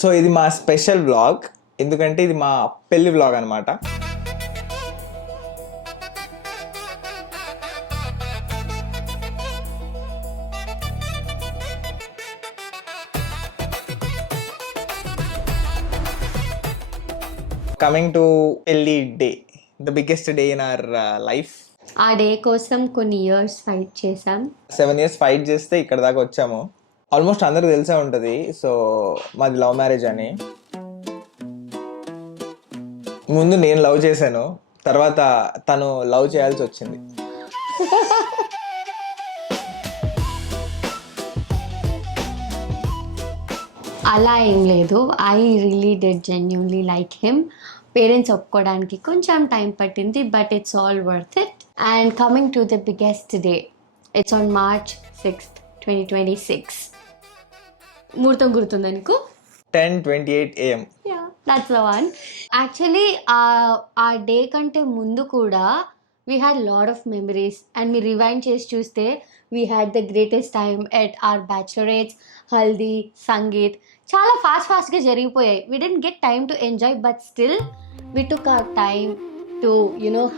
So ఇది మా special vlog, ఎందుకంటే ఇది మా పెళ్లి వ్లాగ్ అనమాట. కమింగ్ టు పెళ్లి day, the biggest day in our life. ఆ డే కోసం కొన్ని ఇయర్స్ ఫైట్ చేసాం. 7 years ఫైట్ చేస్తే ఇక్కడ దాకా వచ్చాము. ఆల్మోస్ట్ అందరికి తెలిసే ఉంటుంది. సో మాది లవ్ మ్యారేజ్ అని. ముందు నేను లవ్ చేశాను, తర్వాత తను లవ్ చేయాల్సి వచ్చింది. అలా ఏం లేదు, I really did genuinely like him. Parents ఒప్పుకోవడానికి కొంచెం టైం పట్టింది, but it's all worth it. And coming to the biggest day, it's on March 6th, 2026. ముహూర్తం గుర్తుందా నీకు? 10:28 AM. Yeah, that's the one. Actually, ఆ డే కంటే ముందు కూడా we had lot of memories, and we rewind చేసి చూస్తే we had the greatest time at our bachelorettes, haldi, sangeet. చాలా ఫాస్ట్గా జరిగిపోయాయి. We didn't get time to enjoy, but still we took our time to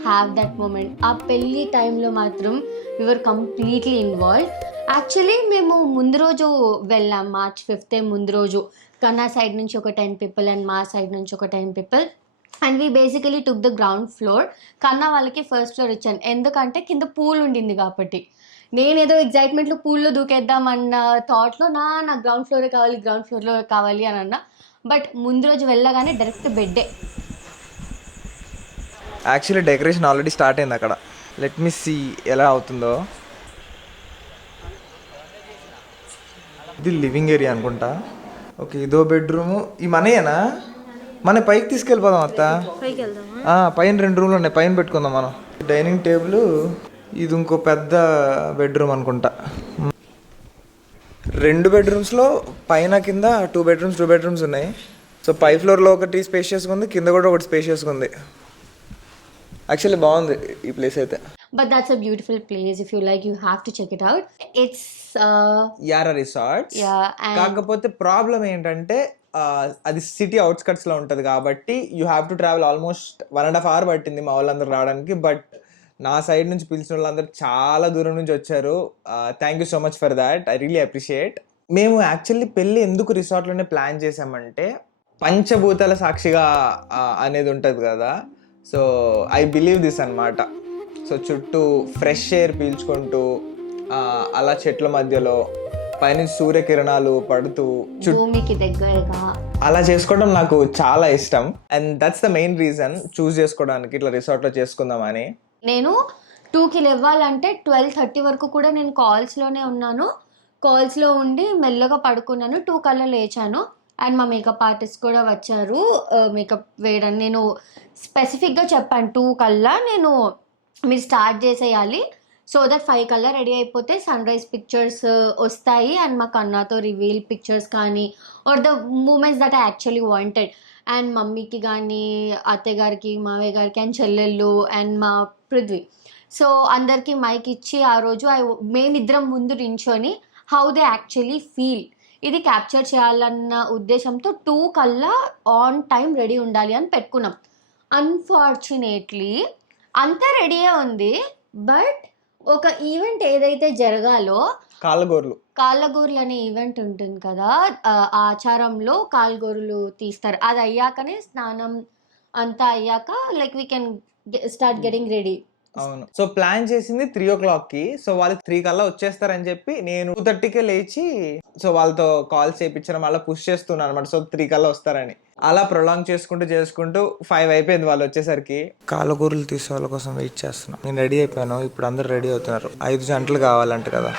have that moment. ఆ పెళ్ళి టైంలో మాత్రం we were completely involved. Actually మేము ముందు రోజు వెళ్ళాం, March 5th ముందు రోజు. కన్నా సైడ్ నుంచి ఒక 10 people అండ్ మా సైడ్ నుంచి ఒక 10 people. And we basically took the ground floor. కన్నా వాళ్ళకి ఫస్ట్ ఫ్లోర్ ఇచ్చాను, ఎందుకంటే కింద పూల్ ఉండింది కాబట్టి. నేనేదో ఎగ్జైట్మెంట్లో పూల్లో దూకేద్దామన్న థాట్లో నాకు గ్రౌండ్ ఫ్లోరే కావాలి, గ్రౌండ్ ఫ్లోర్లో కావాలి అని అన్నా. బట్ ముందు రోజు వెళ్ళగానే డైరెక్ట్ బెడ్డే. యాక్చువల్లీ డెకరేషన్ ఆల్రెడీ స్టార్ట్ అయింది అక్కడ. లెట్ మీ సీ ఎలా అవుతుందో. ఇది లివింగ్ ఏరియా అనుకుంటా. ఓకే, ఇదో బెడ్రూము. ఈ మనయేనా? మన పైకి తీసుకెళ్ళిపోదాం అత్త. పైన 2 రూమ్లు ఉన్నాయి, పైన పెట్టుకుందాం మనం. డైనింగ్ టేబుల్, ఇది ఇంకో పెద్ద బెడ్రూమ్ అనుకుంటా. 2 bedrooms పైన కింద 2 bedrooms ఉన్నాయి. సో పై ఫ్లోర్లో ఒకటి స్పేషియస్గా ఉంది, కింద కూడా ఒకటి స్పేషియస్గా ఉంది. యాక్చువల్లీ బాగుంది ఈ ప్లేస్ అయితే. But that's a beautiful place. If you like, you have to check it out. It's Yaara resorts. yeah, and కాకపోతే ప్రాబ్లం ఏంటంటే అది సిటీ అవుట్స్కట్స్లో ఉంటుంది కాబట్టి you have to travel almost 1.5 hours పట్టింది మా వాళ్ళందరూ రావడానికి. బట్ నా సైడ్ నుంచి పిలిచిన వాళ్ళందరూ చాలా దూరం నుంచి వచ్చారు. Thank you so much for that, I really appreciate. మేము యాక్చువల్లీ పెళ్ళి ఎందుకు రిసార్ట్లోనే ప్లాన్ చేసామంటే, పంచభూతాల సాక్షిగా అనేది ఉంటుంది కదా. సో ఐ బిలీవ్ దిస్ అనమాట. సో చుట్టూ ఫ్రెష్ ఎయిర్ పీల్చుకుంటూ అలా చెట్ల మధ్యలో పైన సూర్యకిరణాలు పడుతూ భూమికి దగ్గరగా అలా చేసుకోవడం నాకు చాలా ఇష్టం. And that's the main reason choose చేసుకోవడానికి ఇట్లా రిసార్ట్లో చేసుకుందామని. నేను 2కి లేవాలంటే 12:30 వరకు కూడా నేను కాల్స్లోనే ఉన్నాను. కాల్స్లో ఉండి మెల్లగా పడుకున్నాను. 2 కల్లా లేచాను. అండ్ మా మేకప్ ఆర్టిస్ట్ కూడా వచ్చారు మేకప్ వేయడానికి. నేను స్పెసిఫిక్గా చెప్పాను 2 కల్లా మీరు స్టార్ట్ చేసేయాలి, సో దట్ 5 కల్లా రెడీ అయిపోతే సన్ రైజ్ పిక్చర్స్ వస్తాయి. అండ్ మా కన్నాతో రివీల్ పిక్చర్స్ కానీ are the moments that I actually wanted. And మమ్మీకి కానీ, అత్తయ్య గారికి, మావయ్య గారికి, అండ్ చెల్లెళ్ళు, అండ్ మా పృథ్వీ. సో అందరికీ మైక్ ఇచ్చి ఆ రోజు మేమిద్దరం ముందు నించొని హౌ దే యాక్చువల్లీ ఫీల్ ఇది క్యాప్చర్ చేయాలన్న ఉద్దేశంతో 2 కల్లా ఆన్ టైం రెడీ ఉండాలి అని పెట్టుకున్నాం. అన్ఫార్చునేట్లీ అంతా రెడీయే ఉంది, బట్ ఒక ఈవెంట్ ఏదైతే జరగాలో, కాళ్ళగోర్లు అనే ఈవెంట్ ఉంటుంది కదా, ఆచారంలో కాళ్ళగోర్లు తీస్తారు. అది అయ్యాకనే స్నానం అంతా అయ్యాక like we can start getting ready. అవును. సో ప్లాన్ చేసింది 3 o'clockకి. సో వాళ్ళు 3 కల్లా వచ్చేస్తారని చెప్పి నేను 2:30కే లేచి సో వాళ్ళతో కాల్స్ చేయించడం అలా పుష్ చేస్తున్నాను అనమాట. సో 3 కల్లా వస్తారని అలా ప్రొలాంగ్ చేసుకుంటూ 5 అయిపోయింది వాళ్ళు వచ్చేసరికి. కాళ్ళగూరలు తీసే వాళ్ళ కోసం వెయిట్ చేస్తున్నాను. నేను రెడీ అయిపోయాను, ఇప్పుడు అందరు రెడీ అవుతున్నారు. 5 గంటలు కావాలంట కదా.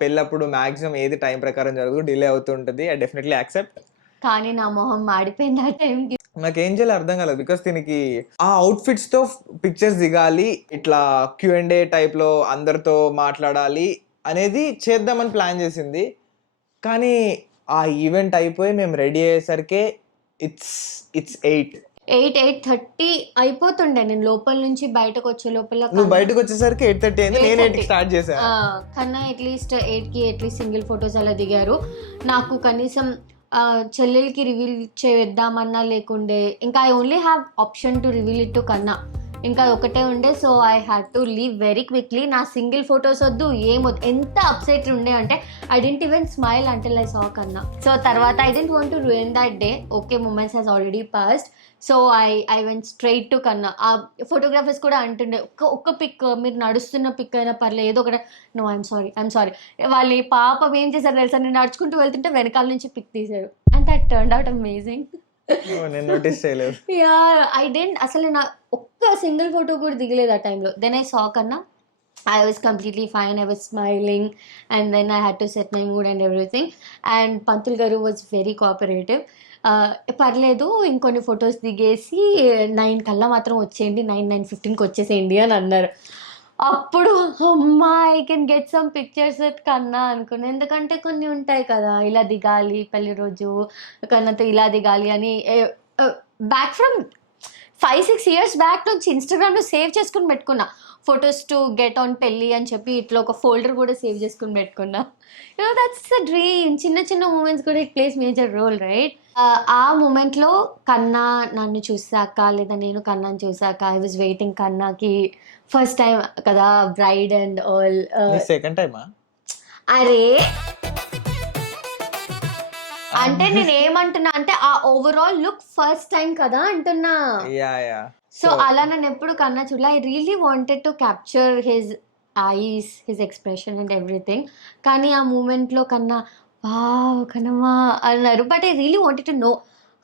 పెళ్ళప్పుడు మాక్సిమం ఏది టైం ప్రకారం జరగదు, డిలే అవుతుంటుంది. I definitely accept. కానీ నా మొహం మాడిపోయింది ఆ టైంకి. నాకేం చేయాలి అర్థం కాలేదు. బికాస్ దీనికి ఆ అవుట్ఫిట్స్ తో పిక్చర్స్ దిగాలి, ఇట్లా Q&A టైప్ లో అందరితో మాట్లాడాలి అనేది చేద్దామని ప్లాన్ చేసింది. కానీ ఆ ఈవెంట్ అయిపోయి మేము రెడీ అయ్యేసరికి ఇట్స్ 8. 8:30 అయిపోతుండే నేను లోపల నుంచి బయటకు వచ్చే లోపల. నువ్వు బయటకు వచ్చేసరికి 8:30 అయింది, నేను 8కి స్టార్ట్ చేశాను. కన్నా అట్లీస్ట్ 8కి అట్లీస్ట్ సింగిల్ ఫొటోస్ అలా దిగారు. నాకు కనీసం చెల్లెలకి రివీల్ చేద్దామన్నా లేకుండే, ఇంకా I only have option to reveal it to కన్నా, ఇంకా ఒకటే ఉండే. So I had to leave very quickly. నా సింగిల్ ఫొటోస్ వద్దు, ఏమొద్దు. ఎంత అప్సెట్ ఉండే అంటే I didn't even smile until I saw కన్నా. సో తర్వాత I didn't want to ruin that day. Okay, moments has already passed. So I went straight to కన్నా. ఆ ఫోటోగ్రాఫర్స్ కూడా అంటుండే, ఒక్క పిక్, మీరు నడుస్తున్న పిక్ అయినా పర్లేదు, ఏదో ఒకటి. No, I'm sorry. వాళ్ళు పాపం ఏం చేశారు తెలుసా, నేను నడుచుకుంటూ వెళ్తుంటే వెనకాల నుంచి పిక్ తీశారు. And that turned out amazing. నేను నోటీస్ చేయలేదు. యా, ఐ డెంట్, అసలు నా ఒక్క సింగిల్ ఫోటో కూడా దిగలేదు ఆ టైంలో. దెన్ ఐ సా కన్నా, I was completely fine. I was smiling, and then I had to set my mood and everything. And Pantul Garu was very cooperative. పర్లేదు, ఇంకొన్ని ఫొటోస్ దిగేసి 9 కల్లా మాత్రం వచ్చేయండి, 9:15కి వచ్చేసేయండి అని అన్నారు. అప్పుడు అమ్మా, I can get some pictures with కన్నా అనుకున్నాను. ఎందుకంటే కొన్ని ఉంటాయి కదా, ఇలా దిగాలి పెళ్లి రోజు కన్నాతో, ఇలా దిగాలి అని. బ్యాక్ ఫ్రమ్ 5-6 years బ్యాక్ నుంచి ఇన్స్టాగ్రామ్లో సేవ్ చేసుకుని పెట్టుకున్నా, ఫొటోస్ టు గెట్ ఆన్ పెళ్ళి అని చెప్పి. ఇట్లా ఒక ఫోల్డర్ కూడా సేవ్ చేసుకుని పెట్టుకున్నా. That's the dream. చిన్న చిన్న మూమెంట్స్ కూడా it plays major role, right? ఆ మూమెంట్లో కన్నా నన్ను చూసాక, లేదా నేను కన్నాను చూసాక, ఐ వాజ్ వెయిటింగ్ కన్నాకి ఫస్ట్ టైం కదా, బ్రైడ్ అండ్ ఆల్. సెకండ్ టైమా? అరే, అంటే నేను ఏమంటున్నా అంటే ఆ ఓవరాల్ లుక్ ఫస్ట్ టైం కదా అంటున్నా. సో అలా నన్ను ఎప్పుడు కన్నా చూడలే. I really wanted to capture his eyes, his expression and everything. కానీ ఆ మూమెంట్లో కన్నా వావ్ కన్నమ్మా అన్నారు. But I really wanted to know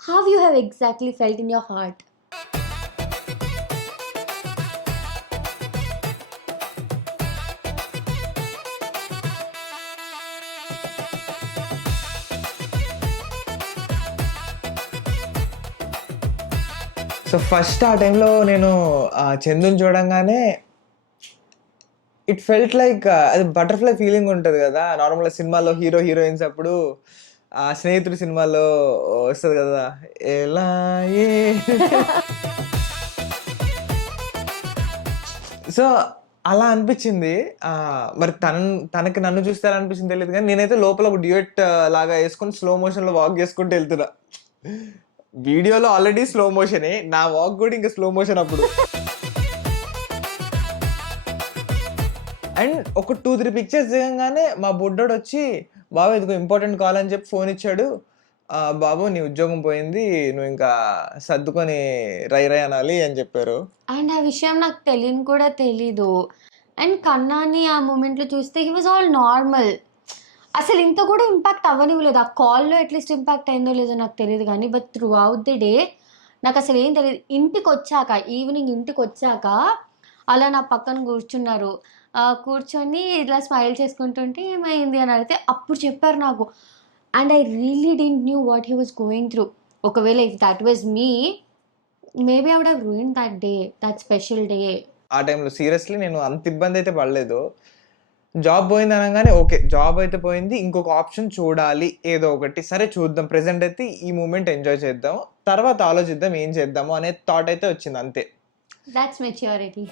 how you have exactly felt in your heart. So first ఆ టైంలో నేను చందుని చూడంగానే ఇట్ ఫెల్ట్ లైక్ అది బటర్ఫ్లై ఫీలింగ్ ఉంటుంది కదా. నార్మల్గా సినిమాలో హీరోయిన్స్ అప్పుడు ఆ స్నేహితుడు సినిమాలో వస్తుంది కదా, ఎలా సో అలా అనిపించింది. మరి తనకి నన్ను చూస్తే ఎలా అనిపించింది తెలియదు, కానీ నేనైతే లోపల ఒక డ్యూయట్ లాగా వేసుకొని స్లో మోషన్లో వాక్ చేసుకుంటూ వెళ్తున్నా. వీడియోలో ఆల్రెడీ స్లో మోషనే, నా వాక్ కూడా ఇంకా స్లో మోషన్ అప్పుడు. అండ్ ఒక 2-3 పిక్చర్స్ దిగంగానే మా బుడ్డోడు వచ్చి, బాబు ఇదిగో ఇంపార్టెంట్ కాల్ అని చెప్పి ఫోన్ ఇచ్చాడు. బాబు నీ ఉద్యోగం పోయింది, నువ్వు ఇంకా సర్దుకొని రై అనాలి అని చెప్పారు. అండ్ ఆ విషయం నాకు తెలియని కూడా తెలీదు. అండ్ కన్నాని ఆ మూమెంట్లో చూస్తే హీ వాజ్ ఆల్ నార్మల్. అసలు ఇంత కూడా ఇంపాక్ట్ అవ్వనివ్వలేదు. ఆ కాల్లో అట్లీస్ట్ ఇంపాక్ట్ అయిందో లేదో నాకు తెలియదు కానీ, but through out the day నాకు అసలు ఏం తెలియదు. ఇంటికి వచ్చాక, ఈవినింగ్ ఇంటికి వచ్చాక అలా నా పక్కన కూర్చున్నారు. కూర్చొని ఇలా స్మైల్ చేసుకుంటుంటే ఏమైంది అని అడిగితే అప్పుడు చెప్పారు నాకు. And I really didn't knew what he was going through. ఒకవేళ if that was me, maybe I would have ruined that day, that special day. ఆ టైంలో సీరియస్లీ నేను అంత ఇబ్బంది అయితే పడలేదు. జాబ్ పోయింది అనగానే ఓకే, జాబ్ అయితే పోయింది, ఇంకొక ఆప్షన్ చూడాలి ఏదో ఒకటి, సరే చూద్దాం, ప్రెసెంట్ అయితే ఈ మూమెంట్ ఎంజాయ్ చేద్దాం, తర్వాత ఆలోచిద్దాం ఏం చేద్దాము అనే థాట్ అయితే వచ్చింది, అంతే. That's maturity.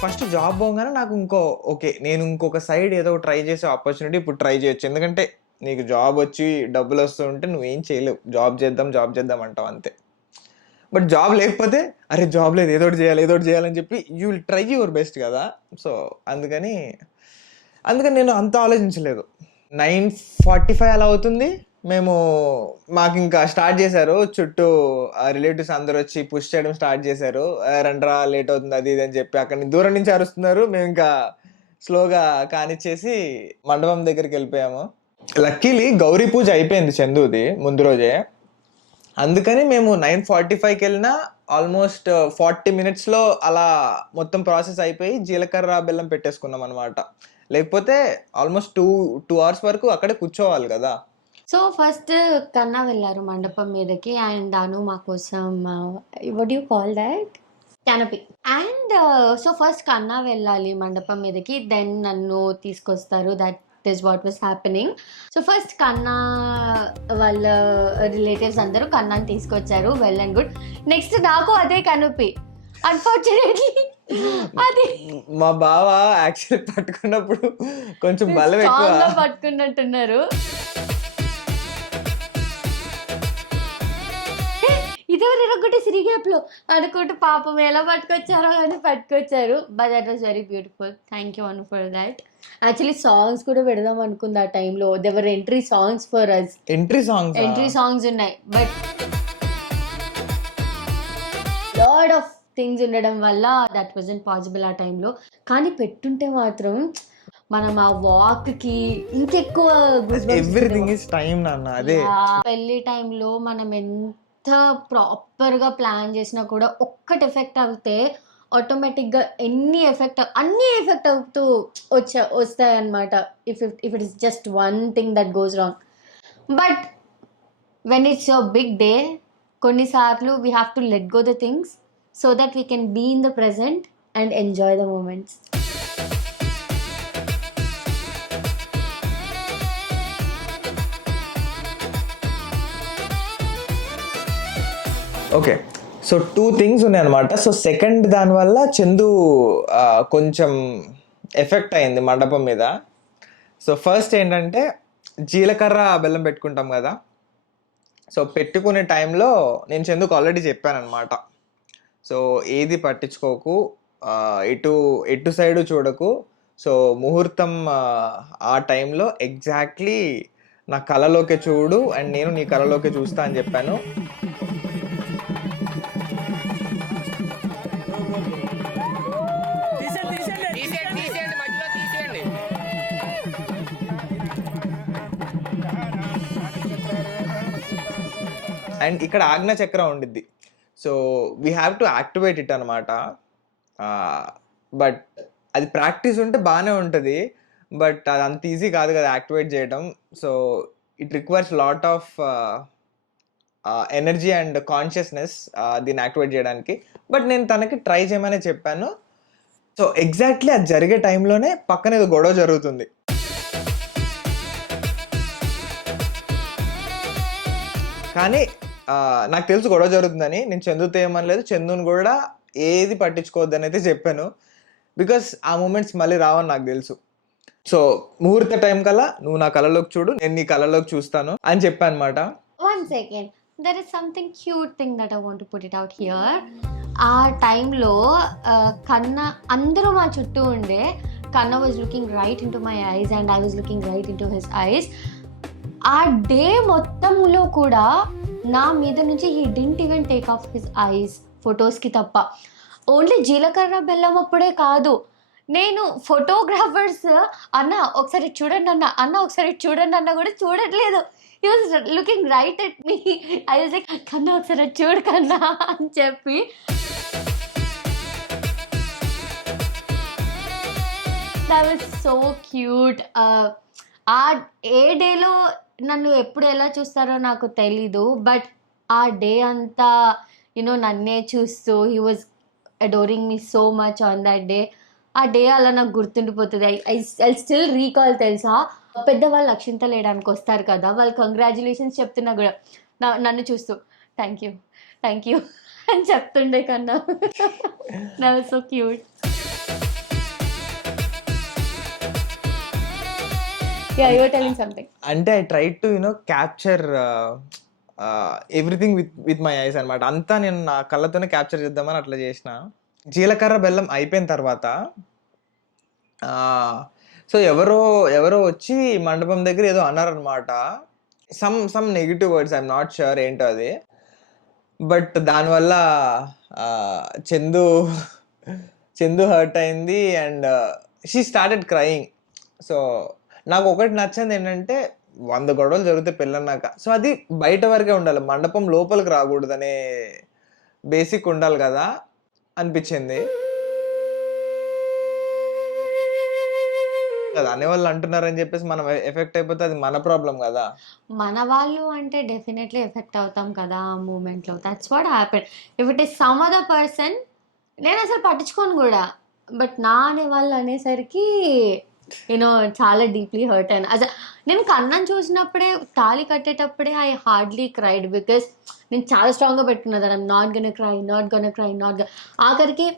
ఫస్ట్ జాబ్ పోగానే నాకు నేను ఇంకొక సైడ్ ఏదో ట్రై చేసే ఆపర్చునిటీ ఇప్పుడు ట్రై చేయొచ్చు. ఎందుకంటే నీకు జాబ్ వచ్చి డబ్బులు వస్తుంటే నువ్వేం చేయలేవు, జాబ్ చేద్దాం అంటావు అంతే. బట్ జాబ్ లేకపోతే అరే జాబ్ లేదు, ఏదో ఒకటి చేయాలని చెప్పి you will try your best కదా. సో అందుకని నేను అంత ఆలోచించలేదు. 9:45 అలా అవుతుంది, మాకు ఇంకా స్టార్ట్ చేశారు, చుట్టూ రిలేటివ్స్ అందరూ వచ్చి పుష్ చేయడం స్టార్ట్ చేశారు. రండ్రా లేట్ అవుతుంది అది ఇది అని చెప్పి అక్కడి దూరం నుంచి అరుస్తున్నారు. మేము ఇంకా స్లోగా కానిచ్చేసి మండపం దగ్గరికి వెళ్ళిపోయాము. లక్కీలీ గౌరీ పూజ అయిపోయింది చందుది ముందు రోజే. అందుకని మేము 9:45కి వెళ్ళినా ఆల్మోస్ట్ 40 minutesలో అలా మొత్తం ప్రాసెస్ అయిపోయి జీలకర్ర బెల్లం పెట్టేసుకున్నాం అనమాట. లేకపోతే ఆల్మోస్ట్ 2 hours వరకు అక్కడే కూర్చోవాలి కదా. సో ఫస్ట్ కన్నా వెళ్ళారు మండపం మీదకి. అండ్ అను మా కోసం what you call that, canopy. And so first కన్నా వెళ్ళాలి మండపం మీదకి, దెన్ నన్ను తీసుకొస్తారు. That is what was happening. So first కన్నా వాళ్ళ రిలేటివ్స్ అందరూ కన్నాని తీసుకొచ్చారు, వెల్ అండ్ గుడ్. నెక్స్ట్ నాకు అదే కనపి. అన్ఫార్చునేట్లీ అది మా బావ యాక్చువల్లీ పట్టుకున్నప్పుడు కొంచెం బలం ఎక్కువ. strong గా పట్టుకున్నట్టున్నారు. ఇదేవరు ఇరగొట్టి సిరి గ్యాప్ లో అనుకుంటూ పాపం ఎలా పట్టుకొచ్చారో కానీ పట్టుకొచ్చారు. But that was very beautiful. Thank you Anu for that. Actually songs కూడా పెడదాం అనుకుంది ఆ టైంలో. There were entry songs for us. Entry songs ఉన్నాయి, బట్ లాట్ ఆఫ్ థింగ్స్ ఉండడం వల్ల దట్ వాజంట్ పాసిబుల్ ఆ టైంలో. కానీ పెట్టుంటే మాత్రం మనం ఆ వాక్ కి ఇంకెక్కువ ఎవ్రీథింగ్ ఇస్ టైం నాన్న. అదే పెళ్లి టైంలో మనం ఎంత ప్రాపర్ గా ప్లాన్ చేసినా కూడా ఒక్కటి ఎఫెక్ట్ అవుతే ఆటోమేటిక్ గా అన్ని ఎఫెక్ట్ అవుతూ వస్తాయి అన్నమాట. If it is just one thing that goes wrong. But when it's your big day, కొన్నిసార్లు we have to let go the things so that we can be in the present and enjoy the moments. Okay, so 2 things ఉన్నాయి అనమాట. So second దానివల్ల చందు కొంచెం effect అయింది మండపం మీద. So first ఏంటంటే జీలకర్ర బెల్లం పెట్టుకుంటాం కదా. సో పెట్టుకునే టైంలో నేను చందుకు ఆల్రెడీ చెప్పాను అనమాట. సో ఏది పట్టించుకోకు, ఎటు సైడు చూడకు. సో ముహూర్తం ఆ టైంలో ఎగ్జాక్ట్లీ నా కళలోకి చూడు అండ్ నేను నీ కళలోకి చూస్తా అని చెప్పాను. అండ్ ఇక్కడ ఆజ్ఞా చక్రం ఉండిద్ది. So we have to activate it అనమాట. బట్ అది ప్రాక్టీస్ ఉంటే బాగానే ఉంటుంది, బట్ అది అంత ఈజీ కాదు కదా యాక్టివేట్ చేయడం. So it requires lot of energy and consciousness దీన్ని యాక్టివేట్ చేయడానికి. బట్ నేను తనకి ట్రై చేయమనే చెప్పాను. సో ఎగ్జాక్ట్లీ అది జరిగే టైంలోనే పక్కన ఏదో గొడవ జరుగుతుంది. కానీ నాకు తెలుసు గొడవ జరుగుతుందని. నేను చందుతో ఏమనలేదు, చందుని కూడా ఏది పట్టించుకోవద్దని అయితే చెప్పాను. బికాస్ ఆ మూమెంట్స్ మళ్ళీ రావని నాకు తెలుసు. సో ముహూర్త టైం కల్లా నువ్వు నా కళలోకి చూడు, నేను నీ కళలోకి చూస్తాను అని చెప్పాను అనమాట. One second, there is something cute thing that I want to put it out here. ఆ టైంలో కన్నా అందరూ మా చుట్టూ ఉండే. Kanna was looking right into my eyes and I was looking right into his eyes. ఆ day మొత్తంలో కూడా నా మీద నుంచి he didn't even take off his eyes ఫొటోస్కి తప్ప. ఓన్లీ జీలకర్ర బెల్లం అప్పుడే కాదు, నేను ఫోటోగ్రాఫర్స్ అన్న ఒకసారి చూడండి అన్న ఒకసారి చూడండి అన్న కూడా చూడట్లేదు. He was looking right at me. I was like కన్నా ఒకసారి చూడు కన్నా అని చెప్పి. That was so cute. ఆ ఏ డేలో నన్ను ఎప్పుడు ఎలా చూస్తారో నాకు తెలీదు, బట్ ఆ డే అంతా నన్నే చూస్తూ he was adoring me so much on that day. ఆ డే అలా నాకు గుర్తుండిపోతుంది. I still recall. తెలుసా, పెద్దవాళ్ళు అక్షింతలు వేయడానికి వస్తారు కదా, వాళ్ళు కంగ్రాచులేషన్స్ చెప్తున్నా కూడా నన్ను చూస్తూ థ్యాంక్ యూ అని చెప్తుండే కన్నా. That was so cute. Yeah, you were telling something. అంటే I try to capture everything with my eyes అనమాట. అంతా నేను నా కళ్ళతోనే క్యాప్చర్ చేద్దామని అట్లా చేసిన. జీలకర్ర బెల్లం అయిపోయిన తర్వాత సో ఎవరో వచ్చి మండపం దగ్గర ఏదో అన్నారనమాట. Some negative words, I'm not sure ఏంటో అది. బట్ దానివల్ల చందు హర్ట్ అయింది and she started crying. So నాకు ఒకటి నచ్చింది ఏంటంటే 100 గొడవలు జరిగితే పెళ్ళన్నాక సో అది బయట వరకే ఉండాలి, మండపం లోపలికి రాకూడదనే బేసిక్ ఉండాలి కదా అనిపించింది. కదా అనేవాళ్ళు అంటున్నారని చెప్పేసి మనం ఎఫెక్ట్ అయిపోతే అది మన ప్రాబ్లం కదా. మన వాళ్ళు అంటే డెఫినెట్లీ ఎఫెక్ట్ అవుతాం కదా ఆ మూమెంట్లో. That's what happen. If it is some other person నేను అసలు పట్టించుకోను కూడా. బట్ నా అనే వాళ్ళు అనేసరికి నేను చాలా డీప్లీ హర్ట్ అయినా. అసలు నేను కన్నని చూసినప్పుడే, తాళి కట్టేటప్పుడే ఐ హార్డ్లీ క్రైడ్. బికాస్ నేను చాలా స్ట్రాంగ్గా పెట్టుకున్నా దాన్ని, not gonna cry, not gonna cry, ఆఖరికి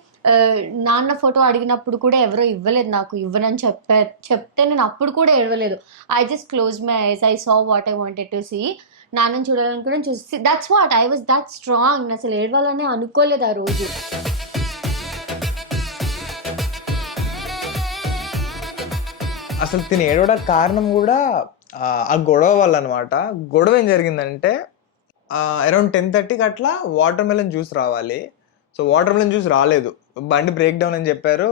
నాన్న ఫోటో అడిగినప్పుడు కూడా ఎవరో ఇవ్వలేదు నాకు, ఇవ్వనని చెప్తే నేను అప్పుడు కూడా ఏడవలేదు. I just close my eyes, I saw what I wanted to see. నాన్నని చూడాలనుకుని చూసి, that's what, I was that strong. నేను అసలు ఏడవాలని అనుకోలేదు ఆ రోజు. అసలు తిని ఏడవడానికి కారణం కూడా ఆ గొడవ వల్ల అనమాట. గొడవ ఏం జరిగిందంటే అరౌండ్ 10:30కి అట్లా వాటర్ మెలన్ జ్యూస్ రావాలి. సో వాటర్ మెలన్ జ్యూస్ రాలేదు, బండి బ్రేక్ డౌన్ అని చెప్పారు.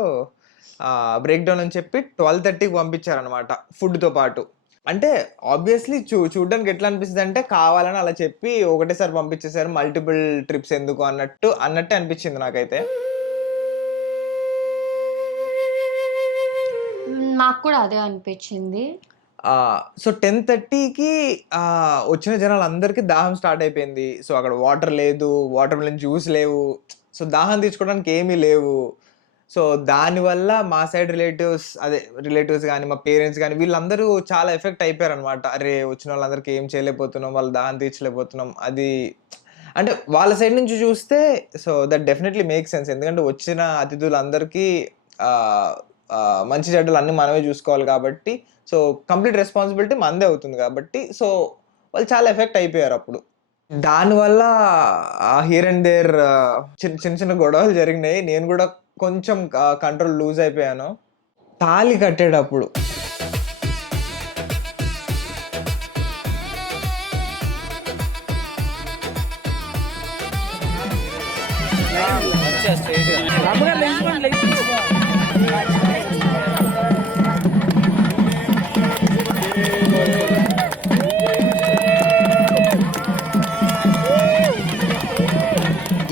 బ్రేక్ డౌన్ అని చెప్పి 12:30కి పంపించారనమాట ఫుడ్తో పాటు. అంటే ఆబ్వియస్లీ చూడడానికి ఎట్లా అనిపిస్తుంది అంటే కావాలని అలా చెప్పి ఒకటేసారి పంపించేసారు, మల్టిపుల్ ట్రిప్స్ ఎందుకు అన్నట్టే అనిపించింది నాకైతే. నాకు కూడా అదే అనిపించింది. సో 10:30కి వచ్చిన జనాలు అందరికీ దాహం స్టార్ట్ అయిపోయింది. సో అక్కడ వాటర్ లేదు, వాటర్ మెలన్ జ్యూస్ లేవు, సో దాహం తీర్చుకోవడానికి ఏమీ లేవు. సో దానివల్ల మా సైడ్ రిలేటివ్స్ కానీ మా పేరెంట్స్ కానీ వీళ్ళందరూ చాలా ఎఫెక్ట్ అయిపోయారు అనమాట. అరే వచ్చిన వాళ్ళందరికీ ఏం చేయలేకపోతున్నాం, వాళ్ళు దాహం తీర్చలేకపోతున్నాం. అది అంటే వాళ్ళ సైడ్ నుంచి చూస్తే so that definitely make sense. ఎందుకంటే వచ్చిన అతిథులందరికీ మంచి చెడ్డలు అన్నీ మనమే చూసుకోవాలి కాబట్టి, సో కంప్లీట్ రెస్పాన్సిబిలిటీ మనదే అవుతుంది కాబట్టి, సో వాళ్ళు చాలా ఎఫెక్ట్ అయిపోయారు అప్పుడు. దానివల్ల హియర్ అండ్ దేర్ చిన్న చిన్న గొడవలు జరిగినాయి. నేను కూడా కొంచెం కంట్రోల్ లూజ్ అయిపోయాను. తాళి కట్టేటప్పుడు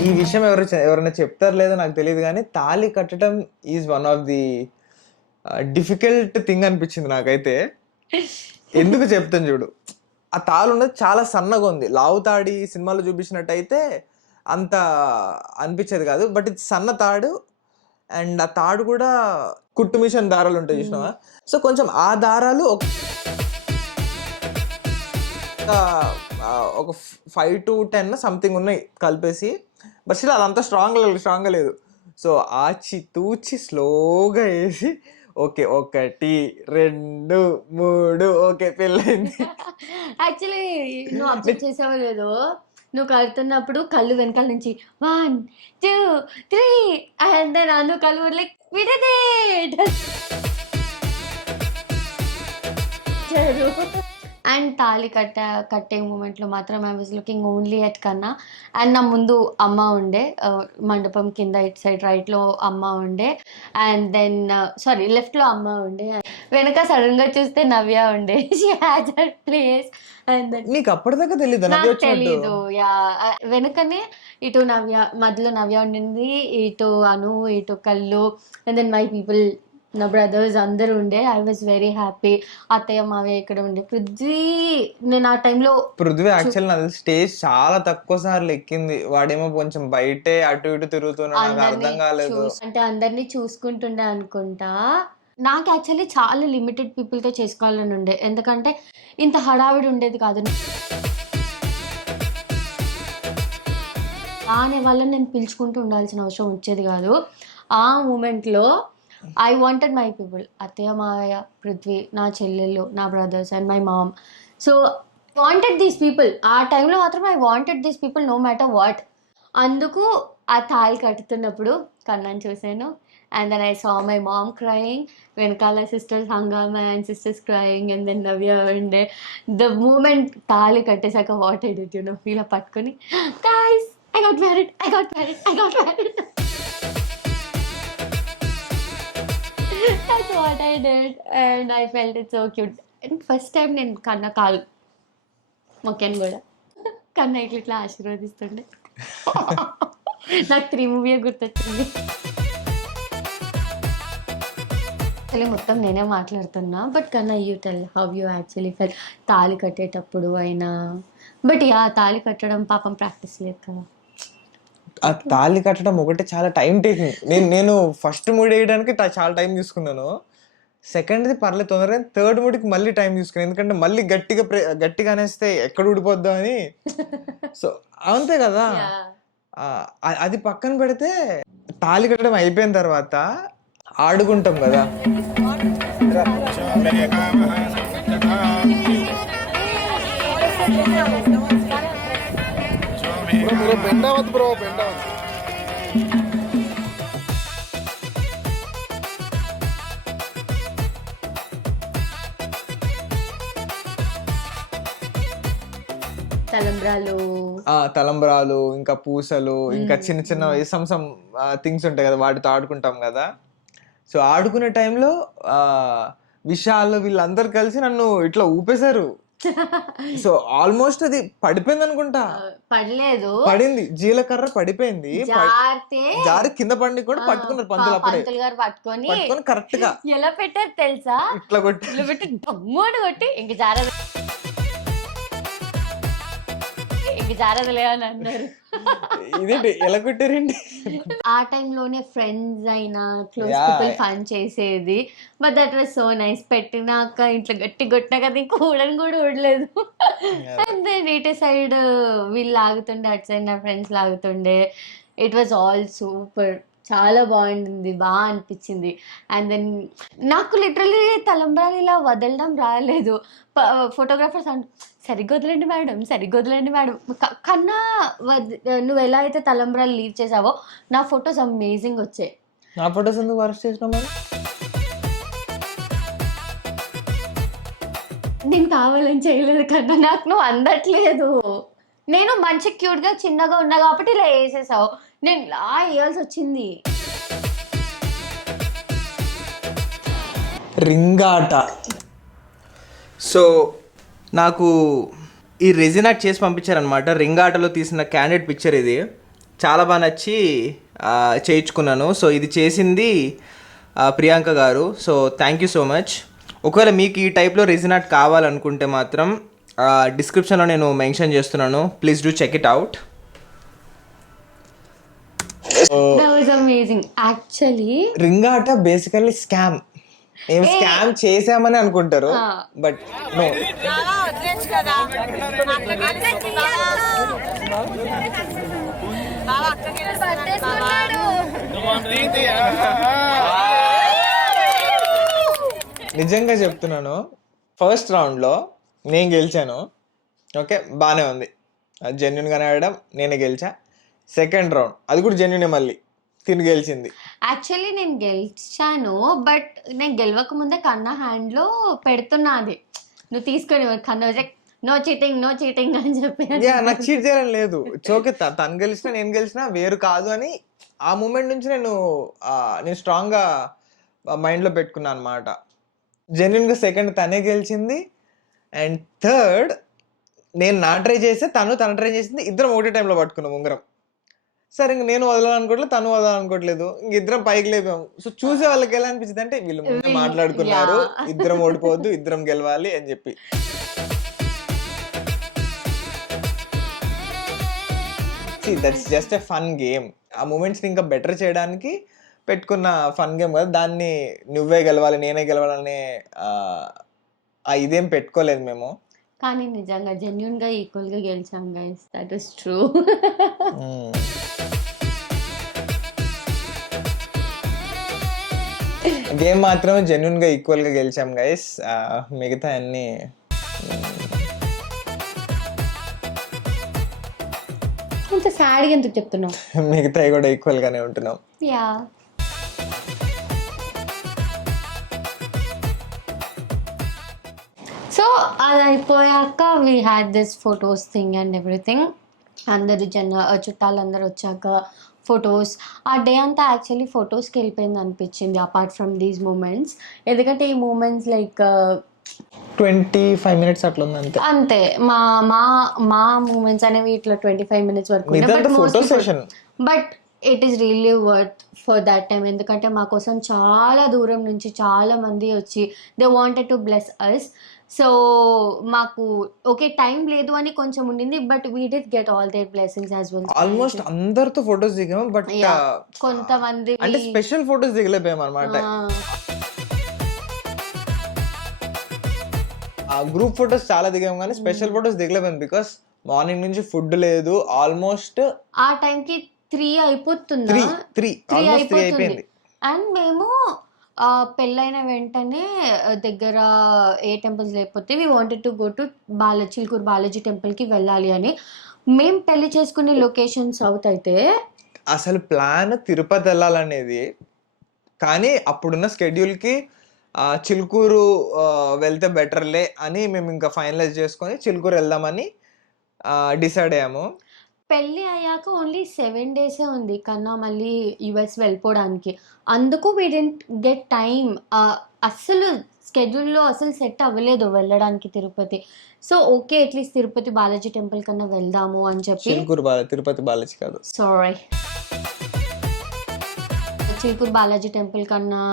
ఈ విషయం ఎవరైనా చెప్తారు లేదో నాకు తెలియదు, కానీ తాళి కట్టడం is one of the difficult thing అనిపించింది నాకైతే. ఎందుకు చెప్తాను చూడు, ఆ తాళి ఉన్నది చాలా సన్నగా ఉంది. లావు తాడి సినిమాలో చూపించినట్టయితే అంత అనిపించేది కాదు, బట్ ఇది సన్న తాడు. అండ్ ఆ తాడు కూడా కుట్టు మిషన్ దారాలు ఉంటాయి చూసినావా, సో కొంచెం ఆ దారాలు ఒక 5 to 10 సంథింగ్ ఉన్నాయి కలిపేసి. బట్ స్టిల్ అదంతా స్ట్రాంగ్గా లేదు. సో ఆచి తూచి స్లోగా వేసి ఓకే 1 2 3 ఓకే పెళ్ళైంది. యాక్చువల్లీ నువ్వు అబ్జర్వ్ చేసావో లేదో, నువ్వు కడుతున్నప్పుడు కళ్ళు వెనకాల నుంచి 1 2 3 అండ్ దెన్ అను కళ్ళు లైక్ అండ్ తాళి కట్టే మూమెంట్లో మాత్రం I was looking only at కన్నా. అండ్ నా ముందు అమ్మ ఉండే, మండపం కింద ఇటు సైడ్ రైట్లో అమ్మ ఉండే, అండ్ దెన్ సారీ లెఫ్ట్లో అమ్మ ఉండే, వెనక సడన్గా చూస్తే నవ్య ఉండే. She has her place. And then నీకు అప్పటిదాకా తెలీదు? నాకు తెలీదు. యా, వెనకనే ఇటు నవ్య, మధ్యలో నవ్య ఉండింది, ఇటు అను, ఇటు కళ్ళు, అండ్ దెన్ మై పీపుల్, నా బ్రదర్స్ అందరూ ఉండే. I was very happy. అత్తయ్య మావయ్య ఇక్కడ ఉండే. నేను ఆ టైంలో పృథ్వీ యాక్చువల్ నాకు స్టేజ్ చాలా తక్కువ సార్లు ఎక్కింది. వాడేమో కొంచెం బయటే అటు ఇటు తిరుగుతున్నాడు, నాకు అర్థం కాలేదు. అంటే అందరినీ చూసుకుంటుండే అనుకుంటా. నాకు యాక్చువల్లీ చాలా లిమిటెడ్ పీపుల్తో చేసుకోవాలని ఉండే, ఎందుకంటే ఇంత హడావిడి ఉండేది కాదు. అనే వాళ్ళని నేను పిలుచుకుంటూ ఉండాల్సిన అవసరం వచ్చేది కాదు. ఆ మూమెంట్లో ఐ వాంటెడ్ మై పీపుల్, అత్తయ్య మావయ్య, పృథ్వీ, నా చెల్లెళ్ళు, నా brothers and my mom. So wanted these people. ఆ టైంలో మాత్రం I wanted these people no matter what. అందుకు ఆ తాళి కట్టుతున్నప్పుడు కన్నాను చూశాను. And then I saw my mom crying, వెనకాల సిస్టర్స్ హంగామా and sisters crying, and then Navya ఉండే. ద మూమెంట్ తాళి కట్టేశాక what I did, you know, ఇలా పట్టుకొని guys I got married. That's what I did, and I felt it so cute. And first time నేను కన్నా కాలు మొక్కాను కూడా. కన్నా ఇట్లా ఆశీర్వదిస్తుండే. నాకు 3 మూవీ గుర్తొచ్చింది. అసలు మొత్తం నేనే మాట్లాడుతున్నా, but Kanna you tell how you actually felt తాళి కట్టేటప్పుడు అయినా. బట్ యా, తాళి కట్టడం పాపం ప్రాక్టీస్ లేదు కదా. ఆ తాళి కట్టడం ఒకటే చాలా టైం టేకింగ్. నేను ఫస్ట్ ముడి వేయడానికి చాలా టైం తీసుకున్నాను. సెకండ్ది పర్లేదు తొందరగా, థర్డ్ ముడికి మళ్ళీ టైం తీసుకున్నాను. ఎందుకంటే మళ్ళీ గట్టిగా అనేస్తే ఎక్కడ ఊడిపోద్దాం అని. సో అంతే కదా. అది పక్కన పెడితే తాళి కట్టడం అయిపోయిన తర్వాత ఆడుకుంటాం కదా. తలంబ్రాలు, ఇంకా పూసలు, ఇంకా చిన్న చిన్న సమ్ థింగ్స్ ఉంటాయి కదా, వాటితో ఆడుకుంటాం కదా. సో ఆడుకునే టైంలో విశాల్ వీళ్ళందరూ కలిసి నన్ను ఇట్లా ఊపేశారు. సో ఆల్మోస్ట్ అది పడిపోయింది అనుకుంటా. పడింది, జీలకర్ర పడిపోయింది, జారి కింద పడి కూడా పట్టుకున్నారు పంతులు. అప్పుడే పట్టుకొని కరెక్ట్ గా ఎలా పెట్టారు తెలుసా, ఇట్లా కొట్టి కొట్టి ఇంక జారదు జారదులే అని అన్నారు. ఇదేంటి ఎలా కొట్టారండి? ఆ టైంలోనే ఫ్రెండ్స్ అయినా క్లోజ్ పీపుల్ ఫన్ చేసేది. But that was so nice. పెట్టినాక ఇంట్లో గట్టి కొట్టినాక అది కూడా ఊడలేదు. అండ్ దెన్ ఇటు సైడ్ వీళ్ళు లాగుతుండే, అటు సైడ్ నా ఫ్రెండ్స్ లాగుతుండే. ఇట్ వాజ్ ఆల్ సూపర్, చాలా బాగుండింది, బాగా అనిపించింది. అండ్ దెన్ నాకు లిటరలీ తలంబ్రాలు ఇలా వదలడం రాలేదు. ఫోటోగ్రాఫర్స్ సరిగ్గా వదలండి మేడం, సరిగ్గా వదలండి మేడం. కన్నా నువ్వు ఎలా అయితే తలంబ్రాలు లీవ్ చేసావో నా ఫొటోస్ అమేజింగ్ వచ్చాయి. నా ఫొటోస్ ఎందుకు వర్క్ చేసినావు మరి? నేను కావాలని చేయలేదు కన్నా, నాకు నువ్వు అందట్లేదు. నేను మంచి క్యూట్గా చిన్నగా ఉన్నా కాబట్టి ఇలా వేసేసావు, నేను ఇలా వేయాల్సి వచ్చింది. రింగాట. సో నాకు ఈ రెజిన్ ఆర్ట్ చేసి పంపించారనమాట. రింగాటలో తీసిన క్యాండిడ్ పిక్చర్ ఇది. చాలా బాగా నచ్చి చేయించుకున్నాను. సో ఇది చేసింది ప్రియాంక గారు. So thank you so much. ఒకవేళ మీకు ఈ టైప్లో రెజిన్ ఆర్ట్ కావాలనుకుంటే మాత్రం డిస్క్రిప్షన్లో నేను మెన్షన్ చేస్తున్నాను. Please do check it out. Actually రింగాట బేసికల్లీ స్కామ్. ఏం స్కామ్ చేసామని అనుకుంటారు, బట్ నో. నిజంగా చెప్తున్నాను, ఫస్ట్ రౌండ్లో నేను గెలిచాను. ఓకే, బాగానే ఉంది, జెన్యున్గానే ఆడడం, నేనే గెలిచా. సెకండ్ రౌండ్ అది కూడా జెన్యునే, మళ్ళీ తిని గెలిచింది. యాక్చువల్లీ నేను గెలిచాను, బట్ నేను గెలవక ముందే కన్నా హ్యాండ్లో పెడుతున్నది, నువ్వు తీసుకొని కన్నా నో చీటింగ్ నో చీటింగ్ అని చెప్పి. నాకు చీట్ చేయాలని లేదు. ఓకే, తను గెలిచినా నేను గెలిచినా వేరు కాదు అని ఆ మూమెంట్ నుంచి నేను స్ట్రాంగ్గా మైండ్లో పెట్టుకున్నాను అనమాట. జెన్యున్గా సెకండ్ తనే గెలిచింది. అండ్ థర్డ్ నేను నా ట్రై చేస్తే తన ట్రై చేసింది. ఇద్దరం ఒకటే టైంలో పట్టుకున్నాం ఉంగరం. సరే, ఇంక నేను వదలాలనుకోవట్లేదు, తను వదలాలనుకోవట్లేదు, ఇంక ఇద్దరం పైకి లేపాము. సో చూసే వాళ్ళకి ఎలా అనిపించింది అంటే వీళ్ళు ముందే మాట్లాడుకున్నారు, ఇద్దరం ఓడిపోవద్దు, ఇద్దరం గెలవాలి అని చెప్పి. That's just a fun game. ఆ మూమెంట్స్ని ఇంకా బెటర్ చేయడానికి పెట్టుకున్న ఫన్ గేమ్ కదా. దాన్ని నువ్వే గెలవాలి, నేనే గెలవాలనే ఇదేం పెట్టుకోలేదు మేము. కానీ నిజంగా జెన్యున్గా ఈక్వల్గా గెలిచాం guys, that is true. Game మాత్రం జెన్యున్గా ఈక్వల్గా గెలిచాం గైస్. మిగతా అన్ని కొంచెం సాడ్గా ఎందుకు చెప్తున్నావు? మిగతాయి కూడా ఈక్వల్గానే ఉంటున్నాం. యా. సో అది అయిపోయాక we had this photos thing and everything. అందరు చుట్టాలందరూ వచ్చాక ఫొటోస్. ఆ డే అంతా యాక్చువల్లీ ఫొటోస్కి వెళ్ళిపోయింది అనిపించింది, అపార్ట్ ఫ్రమ్ దీస్ మూమెంట్స్. ఎందుకంటే ఈ మూమెంట్స్ లైక్ 25 minutes అట్లా ఉంది అంతే. అంతే మా మూమెంట్స్ అనేవి ఇట్లా 25 minutes వరకు. But it is really worth for that time. ఎందుకంటే మా కోసం చాలా దూరం నుంచి చాలా మంది వచ్చి they wanted to bless us. So మాకు ఓకే టైం లేదు అని కొంచెం ఉండింది, but we did get all their blessings as well. Almost అందరితో ఫొటోస్ దిగాము, బట్ కొంతమంది అంటే స్పెషల్ ఫొటోస్ దిగలేపోయాం అనమాట. గ్రూప్ ఫొటోస్ చాలా దిగాము కానీ స్పెషల్ ఫొటోస్ దిగలేపోయాం బికాస్ మార్నింగ్ నుంచి ఫుడ్ లేదు. ఆల్మోస్ట్ ఆ టైంకి 3 అయిపోతుందా, 3 అయిపోయింది. అండ్ మేము పెళ్ళైన వెంటనే దగ్గర ఏ టెంపుల్స్ లేకపోతే we wanted to go to Chilkur Balaji టెంపుల్కి వెళ్ళాలి అని. మేము పెళ్లి చేసుకునే లొకేషన్ సౌత్ అయితే అసలు ప్లాన్ తిరుపతి వెళ్ళాలనేది, కానీ అప్పుడున్న స్కెడ్యూల్కి చిలుకూరు వెళ్తే బెటర్లే అని మేము ఇంకా ఫైనలైజ్ చేసుకొని చిలుకూరు వెళ్దామని డిసైడ్ అయ్యాము. పెళ్ళి అయ్యాక ఓన్లీ 7 days ఉంది కన్నా మళ్ళీ యుఎస్ వెళ్ళిపోవడానికి. అందుకు వీ డెంట్ గెట్ టైం. అస్సలు స్కెడ్యూల్లో అసలు సెట్ అవ్వలేదు వెళ్ళడానికి Tirupati. So okay at least Tirupati Balaji temple కన్నా వెళ్దాము అని చెప్పి, తిరుపతి బాలాజీ కాదు సారీ చిలుకూరు బాలాజీ టెంపుల్ కన్నా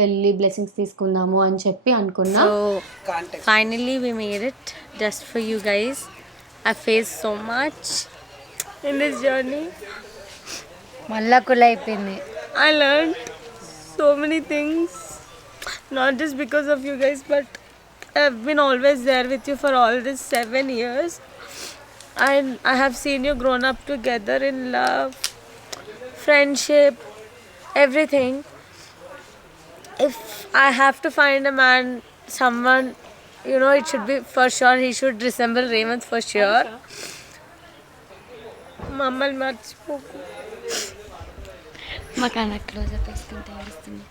వెళ్ళి బ్లెస్సింగ్స్ తీసుకుందాము అని చెప్పి అనుకున్నా. Finally we made it just for you guys. I faced so much in this journey. మళ్ళా కులైపోయింది. I learned so many things, not just because of you guys, but I've been always there with you for all these 7 years, and I have seen you grown up together in love, friendship, everything. If I have to find a man, someone, you know, it should be for sure he should resemble Raymond for sure. మమ్మల్ని మర్చిపోకు. మా కన్నా closeup వేసుకుంటే ఏడుస్తుంది.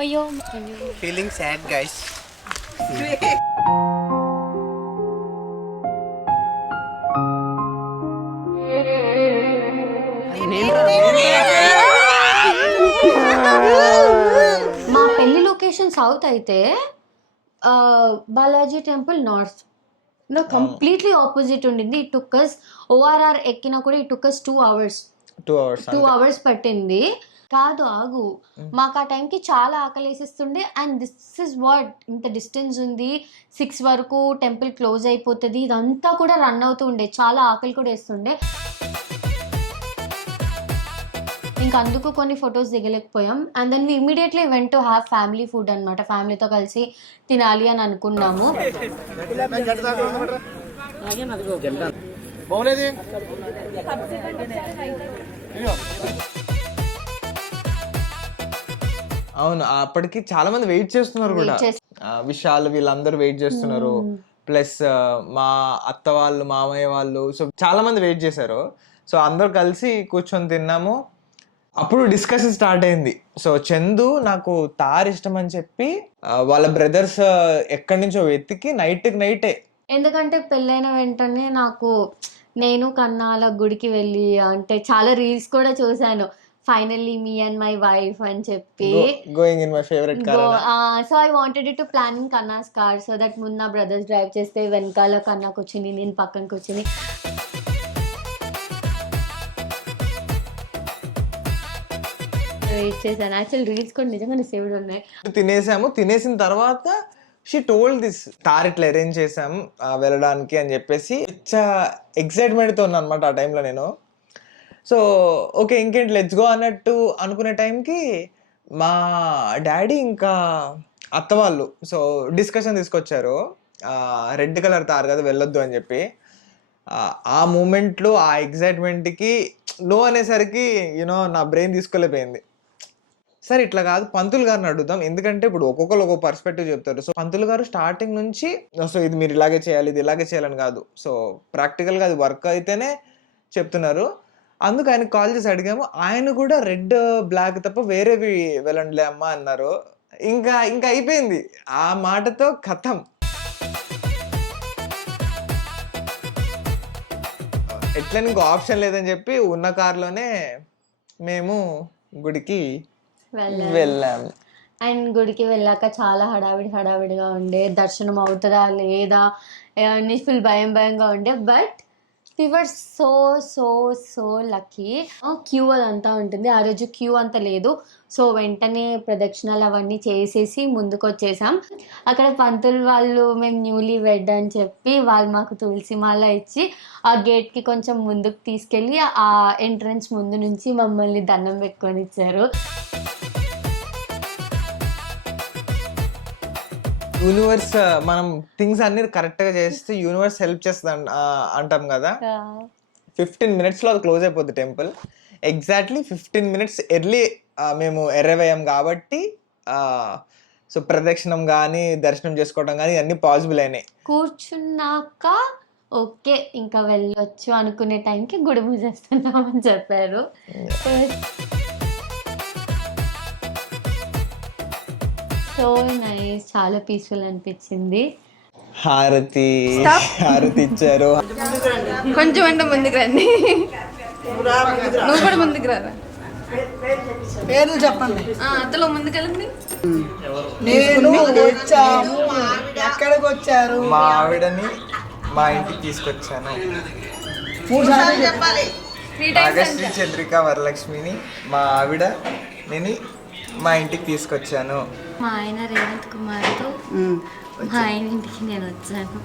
అయ్యో Feeling sad, guys. మా పెళ్లి location south అయితే బాలాజీ టెంపుల్ నార్త్ లో కంప్లీట్లీ ఆపోజిట్ ఉండింది. ఇట్ టుక్ us ఓఆర్ఆర్ ఎక్కినా కూడా it took us 2 hours. 2 hours పట్టింది. కాదు ఆగు, మాకు ఆ టైంకి చాలా ఆకలేసిస్తుండే. అండ్ దిస్ ఇస్ వాట్, ఇంత డిస్టెన్స్ ఉంది, 6 వరకు టెంపుల్ క్లోజ్ అయిపోతుంది, ఇదంతా కూడా రన్ అవుతూ ఉండే, చాలా ఆకలి కూడా వేస్తుండే. ఇంకా అందుకు కొన్ని ఫొటోస్ దిగలేకపోయాం. And then we immediately went to have family food అనమాట. ఫ్యామిలీతో కలిసి తినాలి అని అనుకున్నాము. అవును, అప్పటికి చాలా మంది వెయిట్ చేస్తున్నారు కూడా. విశాల్ వీళ్ళందరూ వెయిట్ చేస్తున్నారు, ప్లస్ మా అత్త వాళ్ళు మామయ్య వాళ్ళు, సో చాలా మంది వెయిట్ చేశారు. సో అందరూ కలిసి కూర్చొని తిన్నాము. అప్పుడు డిస్కషన్ స్టార్ట్ అయింది. సో చందు నాకు తార్ ఇష్టం అని చెప్పి వాళ్ళ బ్రదర్స్ ఎక్కడి నుంచో వెతికి నైటే, ఎందుకంటే పెళ్ళైన వెంటనే నాకు నేను కన్నాల గుడికి వెళ్ళి అంటే చాలా రీల్స్ కూడా చూసాను, finally me and my wife అని చెప్పి going in my favourite car. So I wanted to plan in Kanna's car so that ముందు నా బ్రదర్స్ డ్రైవ్ చేస్తే వెనకాల కన్నా కూర్చుని నేను పక్కన కూర్చుని వెయిట్ చేశాను. యాక్చువల్ రీల్స్ కూడా నిజంగానే సేవ్డ్ ఉన్నాయి. తినేసాము. తినేసిన తర్వాత షీ టోల్డ్ దిస్, తార్ ఇట్లా అరేంజ్ చేసాం వెళ్ళడానికి అని చెప్పేసి ఎక్సైట్మెంట్తో ఉన్నా అనమాట ఆ టైంలో నేను. సో ఓకే ఇంకేంటి లెట్స్ గో అన్నట్టు అనుకునే టైంకి మా డాడీ ఇంకా అత్త వాళ్ళు సో డిస్కషన్ తీసుకొచ్చారు, రెడ్ కలర్ తార్ కదా వెళ్ళొద్దు అని చెప్పి. ఆ మూమెంట్లో ఆ ఎక్సైట్మెంట్కి నో అనేసరికి యూనో నా బ్రెయిన్ తీసుకోలేకపోయింది. సరే ఇట్లా కాదు, పంతులు గారిని అడుగుదాం, ఎందుకంటే ఇప్పుడు ఒక్కొక్కరు ఒక్కొక్క పర్స్పెక్టివ్ చెప్తారు. సో పంతులు గారు స్టార్టింగ్ నుంచి సో ఇది మీరు ఇలాగే చేయాలి, ఇది ఇలాగే చేయాలని కాదు, సో ప్రాక్టికల్గా అది వర్క్ అయితేనే చెప్తున్నారు. అందుకు ఆయనకు కాల్ చేసి అడిగాము. ఆయన కూడా రెడ్ బ్లాక్ తప్ప వేరేవి వెళ్ళండిలే అమ్మా అన్నారు. ఇంకా అయిపోయింది ఆ మాటతో కథం. ఎట్లా ఇంకో ఆప్షన్ లేదని చెప్పి ఉన్న కార్లోనే మేము గుడికి వెళ్ళాము. అండ్ గుడికి వెళ్ళాక చాలా హడావిడిగా ఉండే, దర్శనం అవుతుందా లేదా అని ఫుల్ భయంగా ఉండే. But we were so so so lucky. Queue అదంతా ఉంటుంది, ఆ రోజు క్యూ అంత లేదు. సో వెంటనే ప్రదక్షిణాలు అవన్నీ చేసేసి ముందుకు వచ్చేసాం. అక్కడ పంతులు వాళ్ళు మేము న్యూలీ వెడ్ అని చెప్పి వాళ్ళు మాకు తులసి మాల ఇచ్చి ఆ గేట్కి కొంచెం ముందుకు తీసుకెళ్ళి ఆ ఎంట్రన్స్ ముందు నుంచి మమ్మల్ని దండం పెట్టుకొని ఇచ్చారు. యూనివర్స్ మనం థింగ్స్ అన్ని కరెక్ట్గా చేస్తే యూనివర్స్ హెల్ప్ చేస్తుంది అంటాం కదా. 15 minutesలో అది క్లోజ్ అయిపోద్ది టెంపుల్. ఎగ్జాక్ట్లీ 15 minutes ఎర్లీ మేము అరైవ్ అయ్యాం కాబట్టి సో ప్రదక్షిణం కానీ దర్శనం చేసుకోవడం కానీ అన్నీ పాసిబుల్ అయినాయి. కూర్చున్నాక ఓకే ఇంకా వెళ్ళొచ్చు అనుకునే టైంకి గుడి మూసేస్తున్నామని చెప్పారు. సో నైస్, చాలా పీస్ఫుల్ అనిపించింది. హారతి ఇచ్చారు. కొంచెం అంటే ముందుకు రండి, నువ్వు కూడా ముందుకు రారా. పేర్లు చెప్పండి. అతలో ముందుకెళ్ళండి. నేను వచ్చాము, ఎక్కడికి వచ్చారు? మా ఆవిడని మా ఇంటికి తీసుకొచ్చాను. 3 సార్లు చెప్పాలి. నాగశ్రీ చంద్రిక వరలక్ష్మిని మా ఆవిడ నేను మా ఇంటికి తీసుకొచ్చాను. మా ఆయన రేవంత్ కుమార్తో మా ఆయన ఇంటికి నేను వచ్చాను.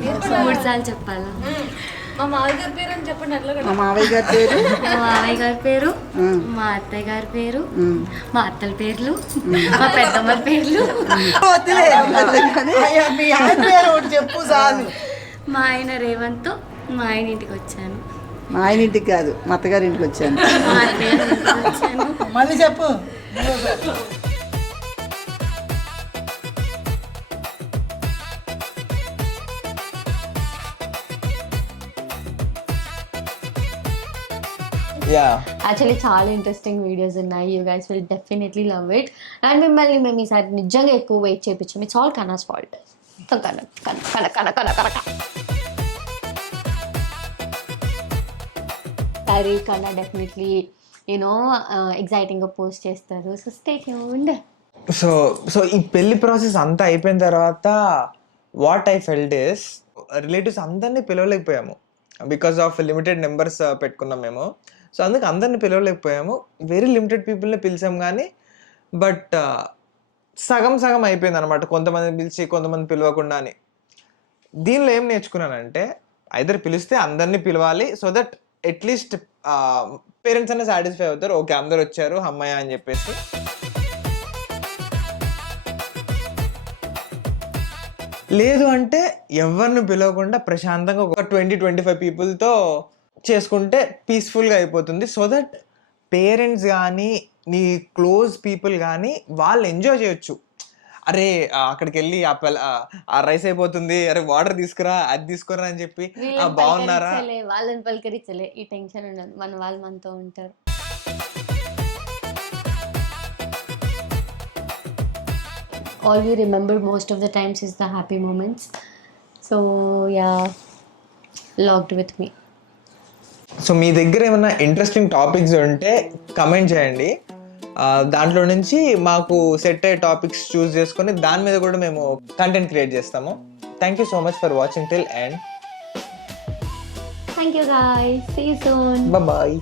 3 సార్లు చెప్పాలా? మా మామయ్య గారి పేరు అని చెప్పండి. అట్లా మా మావయ్య గారి పేరు, మా మామయ్య గారి పేరు, మా అత్తయ్య గారి పేరు, మా అత్తల పేర్లు, మా పెద్దమ్మ పేర్లు. వద్దులే, అయ్యా, మీ ఆయన పేరు ఒకటి చెప్పు చాలు. మా ఆయన రేవంత్, మా ఆయన ఇంటికి వచ్చాను. మా ఆయన ఇంటికి కాదు, మా అత్తగారి ఇంటికి వచ్చాను. మా అత్తయ్య గారి ఇంటికి వచ్చాను. మళ్ళీ చెప్పు. యాక్చువల్లీ చాలా ఇంట్రెస్టింగ్ వీడియోస్ ఉన్నాయి. You guys will definitely love it. And మిమ్మల్ని మేము ఈసారి నిజంగా ఎక్కువ వెయిట్ చేయించాం. It's all Kanna's fault. Sorry Kanna definitely you know ఎగ్జైటింగ్గా పోస్ట్ చేస్తారు. So stay tuned. సో ఈ పెళ్లి ప్రాసెస్ అంతా అయిపోయిన తర్వాత what I felt is relatives అందరినీ పిలవలేకపోయాము. బికాస్ ఆఫ్ లిమిటెడ్ నెంబర్స్ పెట్టుకున్నాం మేము. సో అందుకు అందరిని పిలవలేకపోయాము. వెరీ లిమిటెడ్ పీపుల్ని పిలిచాం కానీ బట్ సగం సగం అయిపోయింది అనమాట. కొంతమంది పిలిచి కొంతమంది పిలవకుండా అని. దీనిలో ఏం నేర్చుకున్నానంటే ఐదర్ పిలిస్తే అందరినీ పిలవాలి, సో దట్ అట్లీస్ట్ పేరెంట్స్ అనే సాటిస్ఫై అవుతారు. ఓకే అందరు వచ్చారు అమ్మాయి అని చెప్పేసి. లేదు అంటే ఎవరిని పిలవకుండా ప్రశాంతంగా ఒక 20-25 పీపుల్తో చేసుకుంటే పీస్ఫుల్గా అయిపోతుంది. సో దట్ పేరెంట్స్ కానీ నీ క్లోజ్ పీపుల్ కానీ వాళ్ళు ఎంజాయ్ చేయొచ్చు. అరే అక్కడికి వెళ్ళి ఆ రైస్ అయిపోతుంది, అరే వాటర్ తీసుకురా, అది తీసుకురా అని చెప్పి బాగున్నారా వాళ్ళని పలకరించలే, ఈ టెన్షన్ ఉండదు, మన వాళ్ళు మనతో ఉంటారు. All we remember most of the times is the happy moments. So yeah, logged with me. So మీ దగ్గర ఏమైనా ఇంట్రెస్టింగ్ టాపిక్స్ ఉంటే కమెంట్ చేయండి. దాంట్లో నుంచి మాకు సెట్ అయ్యే టాపిక్స్ చూస్ చేసుకొని దాని మీద కూడా మేము కంటెంట్ క్రియేట్ చేస్తాము. Thank you so much for watching till end. Thank you guys. See you soon. Bye bye.